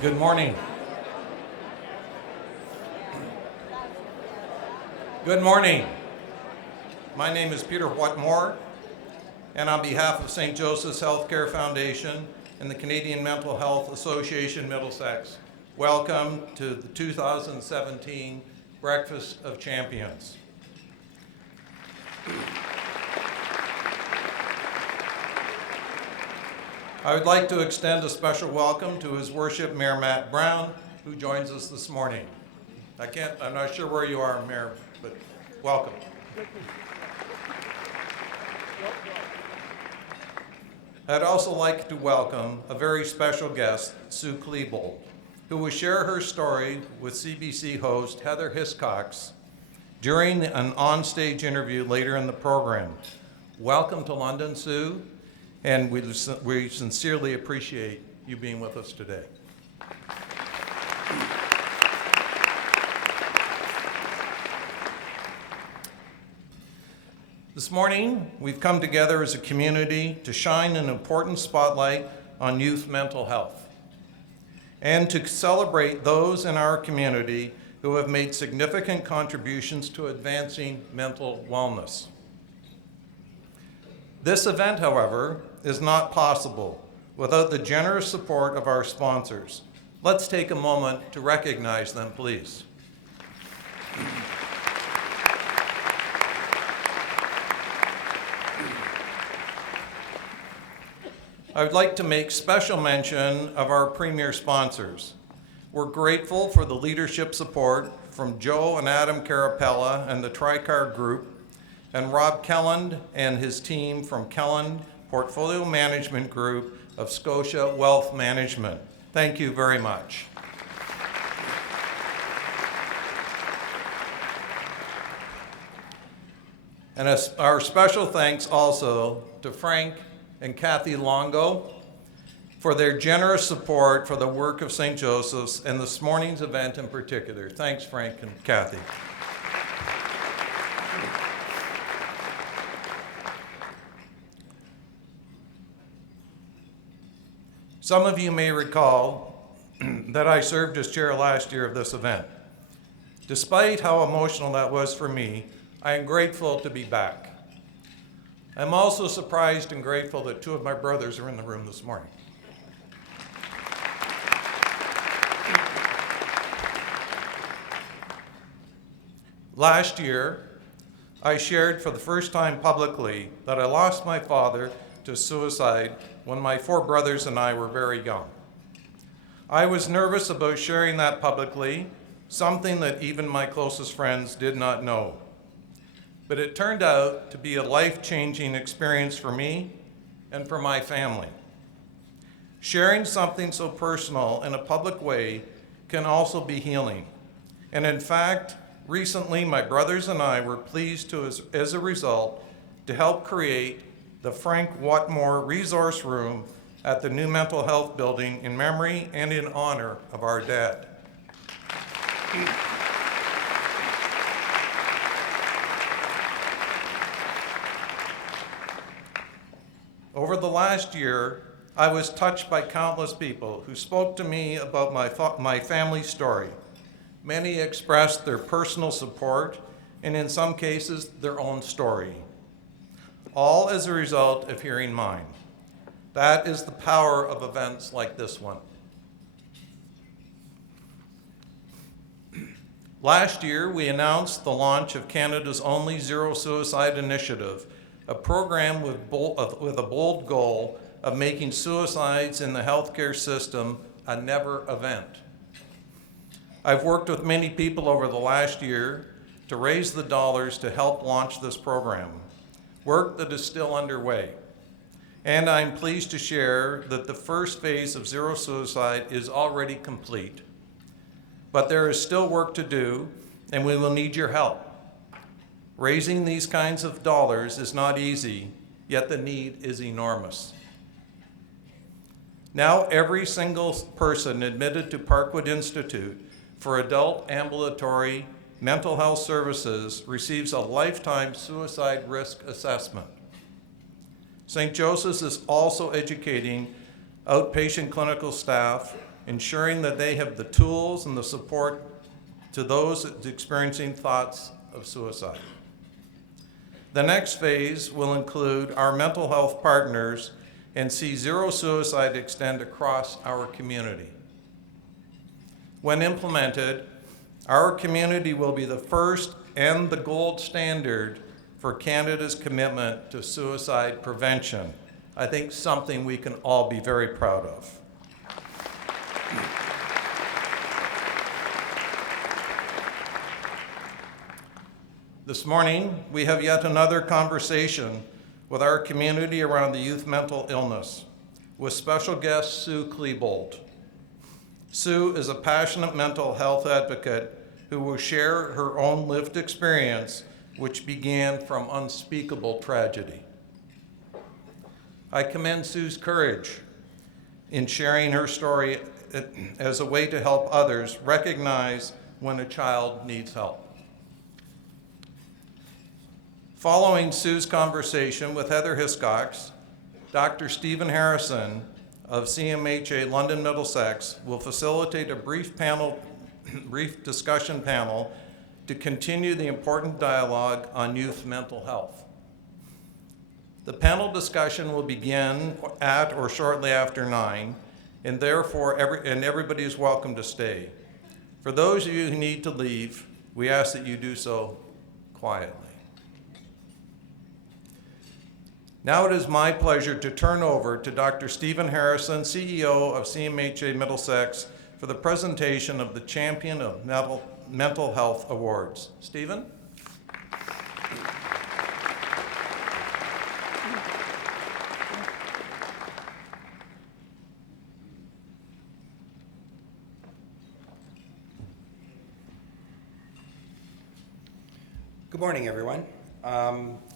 Good morning. Good morning. My name is Peter Whatmore, and on behalf of St. Joseph's Healthcare Foundation and the Canadian Mental Health Association Middlesex, welcome to the 2017 Breakfast of Champions. I would like to extend a special welcome to His Worship Mayor Matt Brown, who joins us this morning. I'm not sure where you are, Mayor, but welcome. I'd also like to welcome a very special guest, Sue Klebold, who will share her story with CBC host Heather Hiscox during an onstage interview later in the program. Welcome to London, Sue, and we sincerely appreciate you being with us today. This morning, we've come together as a community to shine an important spotlight on youth mental health and to celebrate those in our community who have made significant contributions to advancing mental wellness. This event, however, is not possible without the generous support of our sponsors. Let's take a moment to recognize them, please. I would like to make special mention of our premier sponsors. We're grateful for the leadership support from Joe and Adam Carapella and the Tricar Group, and Rob Kelland and his team from Kelland Portfolio Management Group of Scotia Wealth Management. Thank you very much. And our special thanks also to Frank and Kathy Longo for their generous support for the work of St. Joseph's and this morning's event in particular. Thanks, Frank and Kathy. Some of you may recall that I served as chair last year of this event. Despite how emotional that was for me, I am grateful to be back. I'm also surprised and grateful that two of my brothers are in the room this morning. Last year, I shared for the first time publicly that I lost my father to suicide when my four brothers and I were very young. I was nervous about sharing that publicly, something that even my closest friends did not know. But it turned out to be a life-changing experience for me and for my family. Sharing something so personal in a public way can also be healing. And in fact, recently my brothers and I were pleased to, as a result, to help create the Frank Whatmore Resource Room at the new mental health building in memory and in honor of our dad. Over the last year, I was touched by countless people who spoke to me about my family story. Many expressed their personal support and in some cases their own story, all as a result of hearing mine. That is the power of events like this one. Last year, we announced the launch of Canada's only Zero Suicide Initiative, a program with a bold goal of making suicides in the healthcare system a never event. I've worked with many people over the last year to raise the dollars to help launch this program, work that is still underway. And I'm pleased to share that the first phase of Zero Suicide is already complete. But there is still work to do, and we will need your help. Raising these kinds of dollars is not easy, yet the need is enormous. Now every single person admitted to Parkwood Institute for adult ambulatory mental health services receives a lifetime suicide risk assessment. St. Joseph's is also educating outpatient clinical staff ensuring that they have the tools and the support to those experiencing thoughts of suicide. The next phase will include our mental health partners and see zero suicide extend across our community. When implemented, our community will be the first and the gold standard for Canada's commitment to suicide prevention. I think something we can all be very proud of. This morning, we have yet another conversation with our community around the youth mental illness, with special guest Sue Klebold. Sue is a passionate mental health advocate who will share her own lived experience, which began from unspeakable tragedy. I commend Sue's courage in sharing her story as a way to help others recognize when a child needs help. Following Sue's conversation with Heather Hiscox, Dr. Stephen Harrison of CMHA London Middlesex will facilitate a brief discussion panel to continue the important dialogue on youth mental health. The panel discussion will begin at or shortly after 9, and therefore everybody is welcome to stay. For those of you who need to leave, we ask that you do so quietly. Now it is my pleasure to turn over to Dr. Stephen Harrison, CEO of CMHA Middlesex, for the presentation of the Champion of Mental Health Awards. Stephen? Good morning, everyone.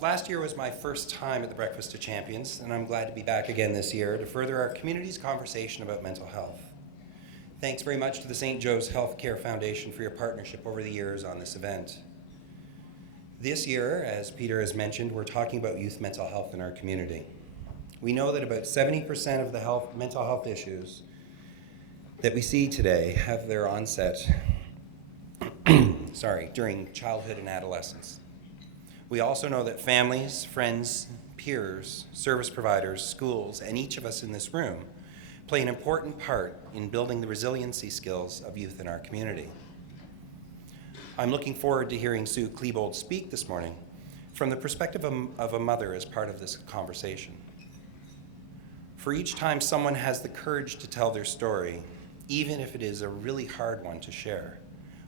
Last year was my first time at the Breakfast of Champions, and I'm glad to be back again this year to further our community's conversation about mental health. Thanks very much to the St. Joe's Healthcare Foundation for your partnership over the years on this event. This year, as Peter has mentioned, we're talking about youth mental health in our community. We know that about 70% of the mental health issues that we see today have their onset during childhood and adolescence. We also know that families, friends, peers, service providers, schools, and each of us in this room play an important part in building the resiliency skills of youth in our community. I'm looking forward to hearing Sue Klebold speak this morning from the perspective of a mother as part of this conversation. For each time someone has the courage to tell their story, even if it is a really hard one to share,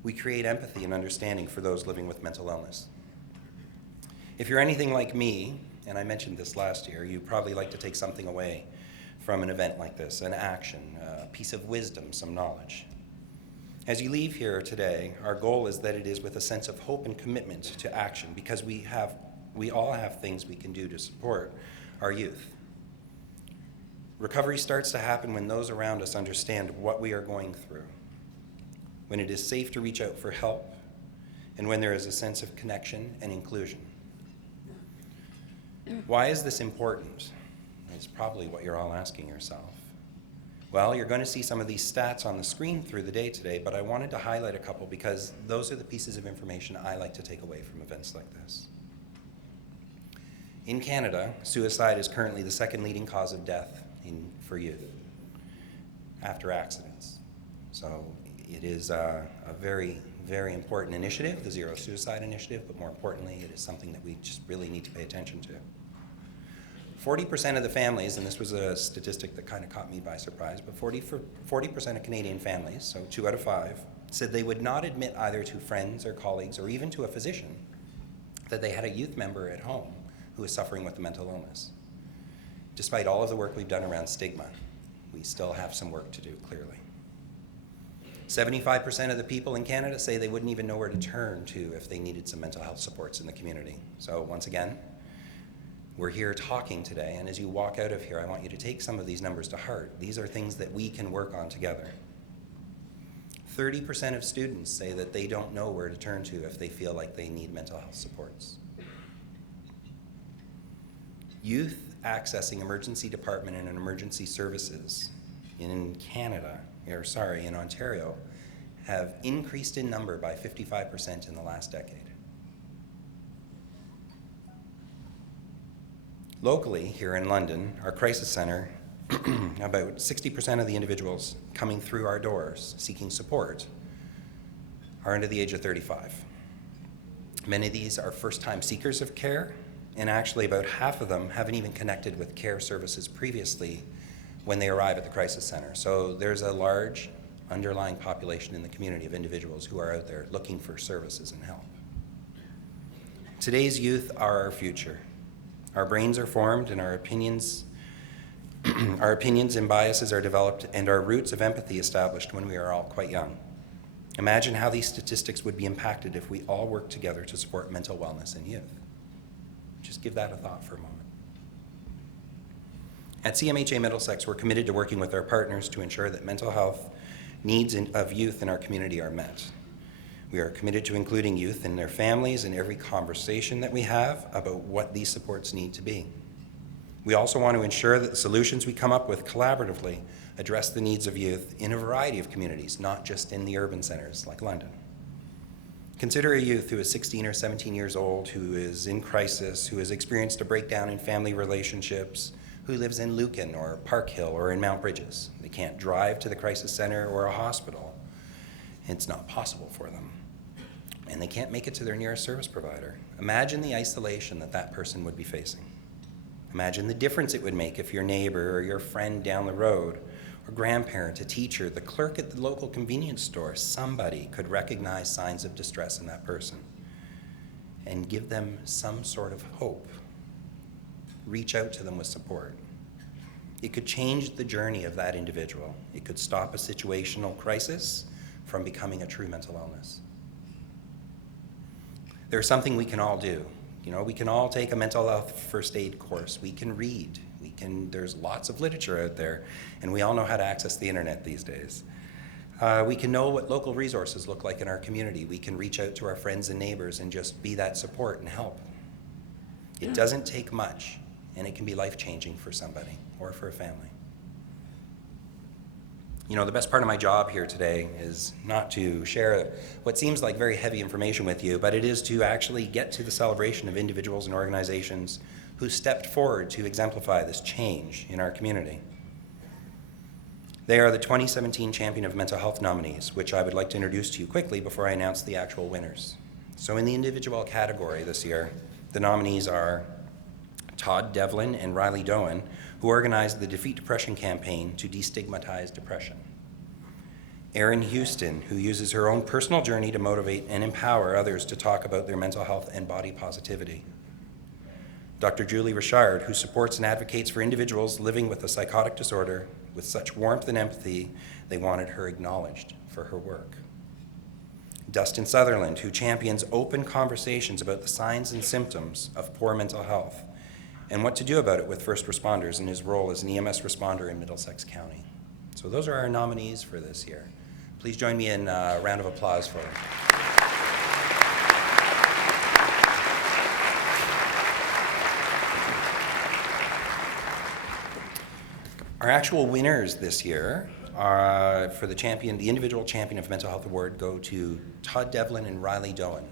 we create empathy and understanding for those living with mental illness. If you're anything like me, and I mentioned this last year, you probably like to take something away from an event like this, an action, a piece of wisdom, some knowledge. As you leave here today, our goal is that it is with a sense of hope and commitment to action, because we all have things we can do to support our youth. Recovery starts to happen when those around us understand what we are going through, when it is safe to reach out for help, and when there is a sense of connection and inclusion. Why is this important? It's probably what you're all asking yourself. Well, you're going to see some of these stats on the screen through the day today, but I wanted to highlight a couple because those are the pieces of information I like to take away from events like this. In Canada, suicide is currently the second leading cause of death for youth after accidents. So it is a very, very important initiative, the Zero Suicide Initiative, but more importantly, it is something that we just really need to pay attention to. 40% of the families, and this was a statistic that kind of caught me by surprise, but 40% of Canadian families, so 2 out of 5, said they would not admit either to friends or colleagues or even to a physician that they had a youth member at home who was suffering with a mental illness. Despite all of the work we've done around stigma, we still have some work to do, clearly. 75% of the people in Canada say they wouldn't even know where to turn to if they needed some mental health supports in the community. So once again, we're here talking today, and as you walk out of here, I want you to take some of these numbers to heart. These are things that we can work on together. 30% of students say that they don't know where to turn to if they feel like they need mental health supports. Youth accessing emergency department and emergency services in in Ontario, have increased in number by 55% in the last decade. Locally, here in London, our crisis center, about 60% of the individuals coming through our doors seeking support are under the age of 35. Many of these are first-time seekers of care, and actually about half of them haven't even connected with care services previously when they arrive at the crisis center. So there's a large underlying population in the community of individuals who are out there looking for services and help. Today's youth are our future. Our brains are formed and our opinions and biases are developed, and our roots of empathy established when we are all quite young. Imagine how these statistics would be impacted if we all worked together to support mental wellness in youth. Just give that a thought for a moment. At CMHA Middlesex, we're committed to working with our partners to ensure that mental health needs of youth in our community are met. We are committed to including youth and their families in every conversation that we have about what these supports need to be. We also want to ensure that the solutions we come up with collaboratively address the needs of youth in a variety of communities, not just in the urban centers like London. Consider a youth who is 16 or 17 years old, who is in crisis, who has experienced a breakdown in family relationships, who lives in Lucan or Park Hill or in Mount Bridges. They can't drive to the crisis center or a hospital. It's not possible for them. And they can't make it to their nearest service provider. Imagine the isolation that that person would be facing. Imagine the difference it would make if your neighbor or your friend down the road, or grandparent, a teacher, the clerk at the local convenience store, somebody could recognize signs of distress in that person and give them some sort of hope. Reach out to them with support. It could change the journey of that individual. It could stop a situational crisis from becoming a true mental illness. There's something we can all do. You know, we can all take a mental health first aid course. We can read. There's lots of literature out there, and we all know how to access the internet these days. We can know what local resources look like in our community. We can reach out to our friends and neighbors and just be that support and help. It doesn't take much, and it can be life-changing for somebody or for a family. You know, the best part of my job here today is not to share what seems like very heavy information with you, but it is to actually get to the celebration of individuals and organizations who stepped forward to exemplify this change in our community. They are the 2017 Champion of Mental Health nominees, which I would like to introduce to you quickly before I announce the actual winners. So in the individual category this year, the nominees are Todd Devlin and Riley Doan, who organized the Defeat Depression campaign to destigmatize depression. Erin Houston, who uses her own personal journey to motivate and empower others to talk about their mental health and body positivity. Dr. Julie Richard, who supports and advocates for individuals living with a psychotic disorder with such warmth and empathy, they wanted her acknowledged for her work. Dustin Sutherland, who champions open conversations about the signs and symptoms of poor mental health and what to do about it with first responders in his role as an EMS responder in Middlesex County. So those are our nominees for this year. Please join me in a round of applause for them. Our actual winners this year are, for the individual champion of mental health award, go to Todd Devlin and Riley Doan.